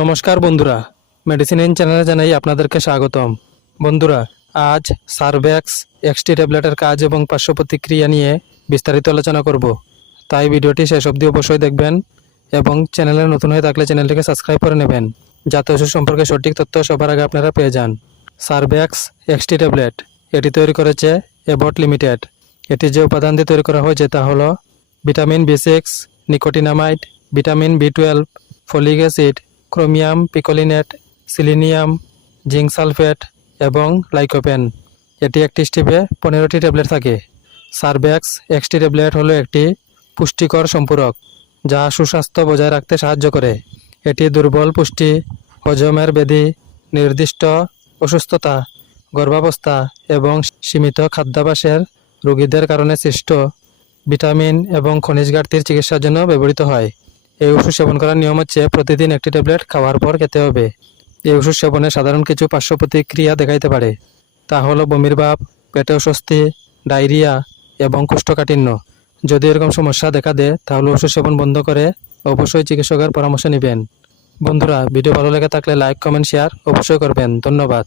নমস্কার বন্ধুরা। Medicine in চ্যানেলে জানাই আপনাদেরকে স্বাগতম। বন্ধুরা, আজ সারভ্যাক্স এক্সটি ট্যাবলেটের কাজ এবং পার্শ্ব প্রতিক্রিয়া নিয়ে বিস্তারিত আলোচনা করব। তাই ভিডিওটি শেষ অবধি অবশ্যই দেখবেন এবং চ্যানেলে নতুন হয়ে থাকলে চ্যানেলটিকে সাবস্ক্রাইব করে নেবেন, যাতে ওষুধ সম্পর্কে সঠিক তথ্য সবার আগে আপনারা পেয়ে যান। সারভ্যাক্স এক্সটি ট্যাবলেট এটি তৈরি করেছে এবট লিমিটেড এটি যে উপাদান দিয়ে তৈরি করা হয়েছে তা হলো vitamin B six nicotinamide vitamin B twelve folic acid chromium, picolinate, selenium, zinc sulphate এবং লাইকোপেন। এটি একটি স্টিপে পনেরোটি ট্যাবলেট থাকে। সারব্যাক্স এক্সটি ট্যাবলেট হলো একটি পুষ্টিকর সম্পূরক, যা সুস্বাস্থ্য বজায় রাখতে সাহায্য করে। এটি দুর্বল পুষ্টি হজমের ব্যাধি, নির্দিষ্ট অসুস্থতা, গর্ভাবস্থা এবং সীমিত খাদ্যাভ্যাসের রোগীদের কারণে সৃষ্ট ভিটামিন এবং খনিজ ঘাটতির চিকিৎসার জন্য ব্যবহৃত হয়। এই ওষুধ সেবন করার নিয়ম হচ্ছে প্রতিদিন একটি ট্যাবলেট খাওয়ার পর খেতে হবে। এই ওষুধ সেবনে সাধারণ কিছু পার্শ্ব প্রতিক্রিয়া দেখাইতে পারে। তা হলো বমির ভাব, পেটে অস্বস্তি, ডায়রিয়া এবং কুষ্ঠকাঠিন্য। যদি এরকম সমস্যা দেখা দেয়, তাহলে ওষুধ সেবন বন্ধ করে অবশ্যই চিকিৎসকের পরামর্শ নেবেন। বন্ধুরা, ভিডিও ভালো লেগে থাকলে লাইক, কমেন্ট, শেয়ার অবশ্যই করবেন। ধন্যবাদ।